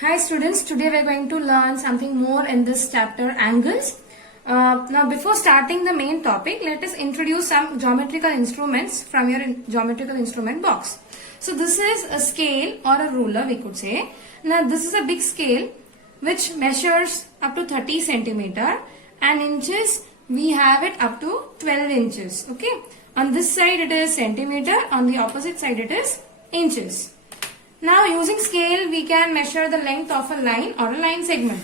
Hi students, today we are going to learn something more in this chapter, angles. Now before starting the main topic, let us introduce some geometrical instruments from your geometrical instrument box. So this is a scale or a ruler, we could say. Now this is a big scale which measures up to 30 centimeter, and inches we have it up to 12 inches. Okay, on this side it is centimeter, on the opposite side it is inches. Now using scale we can measure the length of a line or a line segment.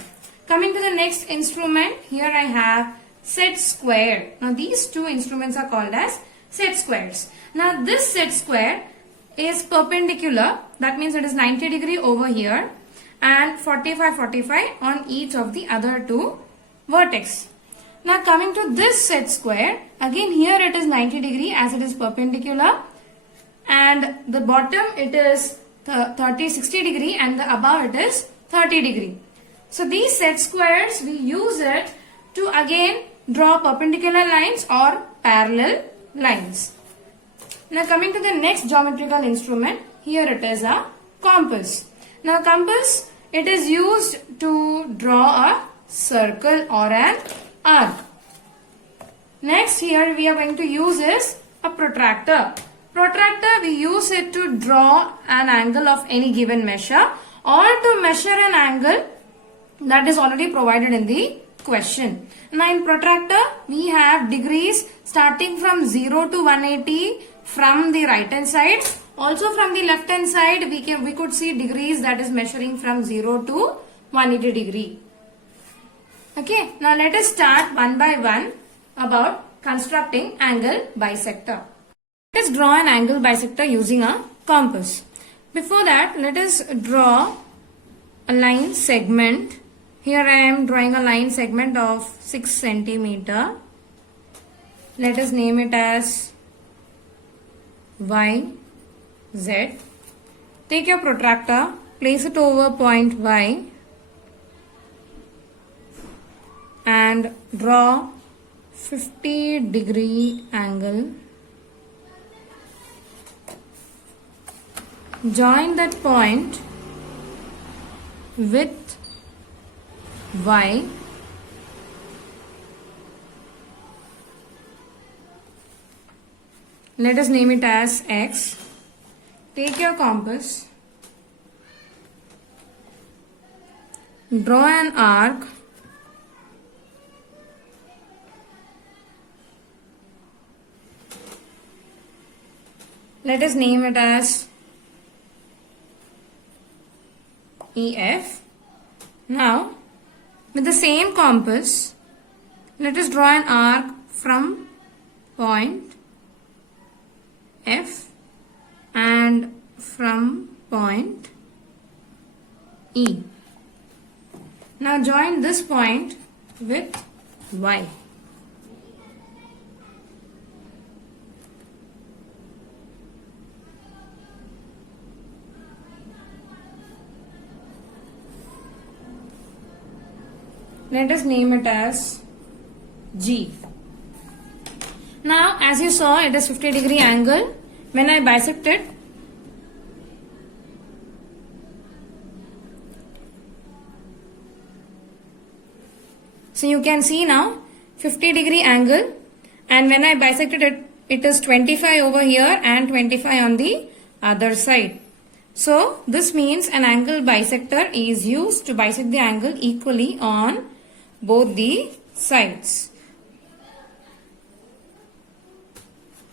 Coming to the next instrument, here I have set square. Now these two instruments are called as set squares. Now this set square is perpendicular, that means it is 90 degree over here and 45 on each of the other two vertex. Now coming to this set square, again here it is 90 degree as it is perpendicular, and the bottom it is 60 degree and the above it is 30 degree. So these set squares we use it to again draw perpendicular lines or parallel lines. Now coming to the next geometrical instrument, here it is a compass. Now compass, it is used to draw a circle or an arc. Next here we are going to use is a protractor. Protractor, we use it to draw an angle of any given measure or to measure an angle that is already provided in the question. Now in protractor, we have degrees starting from 0 to 180 from the right hand side. Also from the left hand side, we could see degrees that is measuring from 0 to 180 degree. Okay, now let us start one by one about constructing angle bisector. Let us draw an angle bisector using a compass. Before that, let us draw a line segment. Here I am drawing a line segment of 6 centimeter. Let us name it as Y, Z. Take your protractor, place it over point Y and draw 50 degree angle. Join that point with Y. Let us name it as X. Take your compass. Draw an arc. Let us name it as EF. Now, with the same compass, let us draw an arc from point F and from point E. Now join this point with Y. Let us name it as G. Now as you saw, it is 50 degree angle. When I bisect it, so you can see now 50 degree angle, and when I bisected it, it is 25 over here and 25 on the other side. So this means an angle bisector is used to bisect the angle equally on both the sides.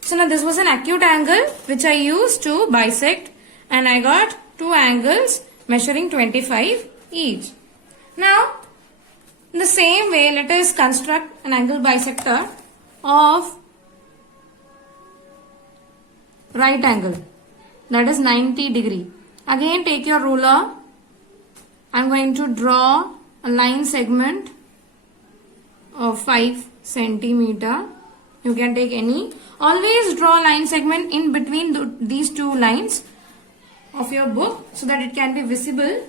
So now this was an acute angle which I used to bisect, and I got two angles measuring 25 each. Now in the same way, let us construct an angle bisector of right angle, that is 90 degree. Again take your ruler. I am going to draw a line segment of 5 centimeter. You can take any. Always draw line segment in between these two lines of your book so that it can be visible.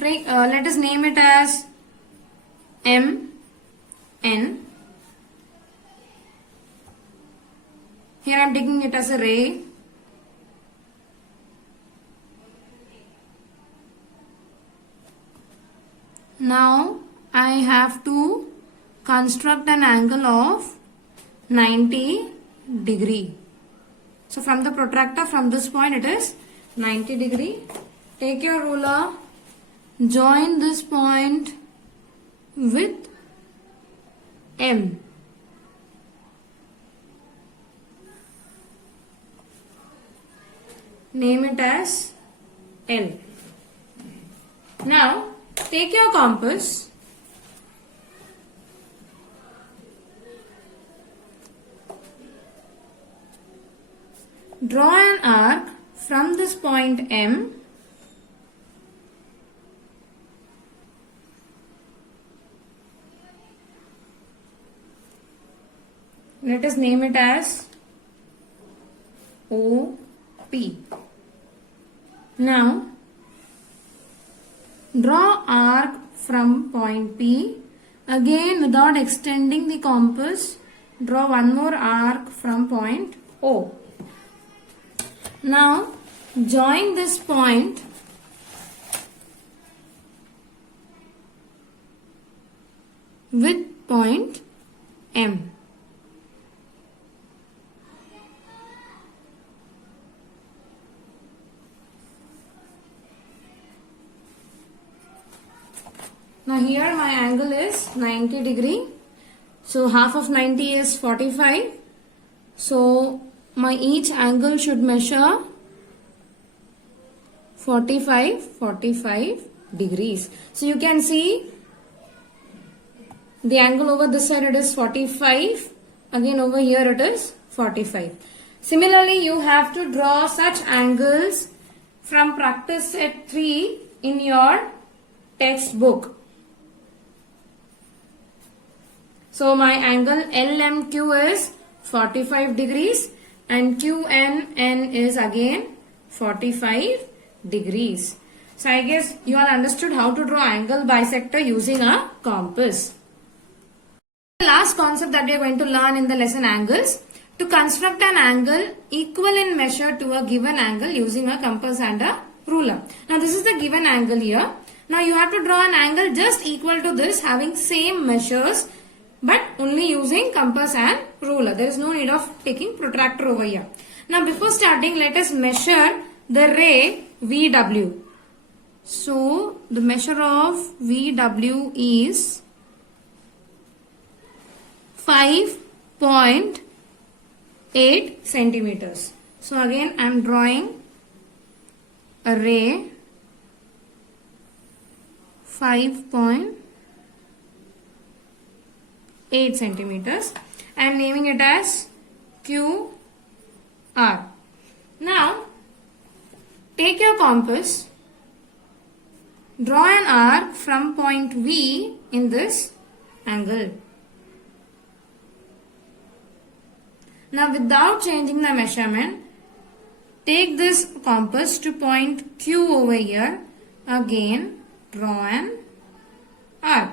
Let us name it as M, N. Here I am taking it as a ray. Now I have to construct an angle of 90 degree. So from the protractor, from this point it is 90 degree. Take your ruler, join this point with M. Name it as L. Now take your compass, draw an arc from this point M let us name it as OP. Now draw arc from point P. Again, without extending the compass, draw one more arc from point O. Now join this point with point M. Now here my angle is 90 degree. So half of 90 is 45. So my each angle should measure 45 degrees. So you can see the angle over this side it is 45. Again over here it is 45. Similarly you have to draw such angles from practice set 3 in your textbook. So my angle LMQ is 45 degrees and QNN is again 45 degrees. So I guess you all understood how to draw angle bisector using a compass. The last concept that we are going to learn in the lesson, angles. To construct an angle equal in measure to a given angle using a compass and a ruler. Now this is the given angle here. Now you have to draw an angle just equal to this, having same measures, but only using compass and ruler. There is no need of taking protractor over here. Now before starting, let us measure the ray VW. So the measure of VW is 5.8 centimeters. So again I am drawing a ray 5.8 centimeters. I am naming it as QR. Now take your compass, draw an arc from point V in this angle. Now without changing the measurement, take this compass to point Q over here. Again draw an arc.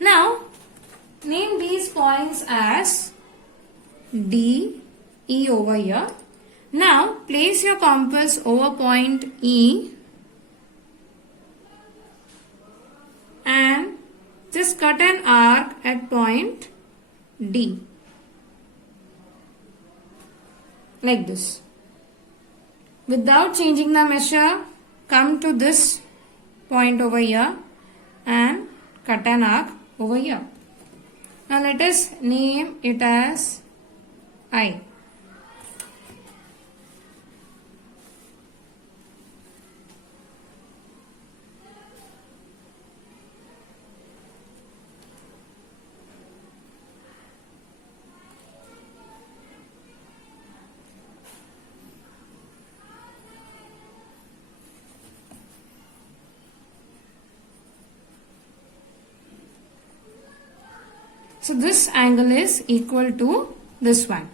Now name these points as D, E over here. Now place your compass over point E and just cut an arc at point D. Like this. Without changing the measure, come to this point over here and cut an arc over here. Now let us name it as I. So this angle is equal to this one.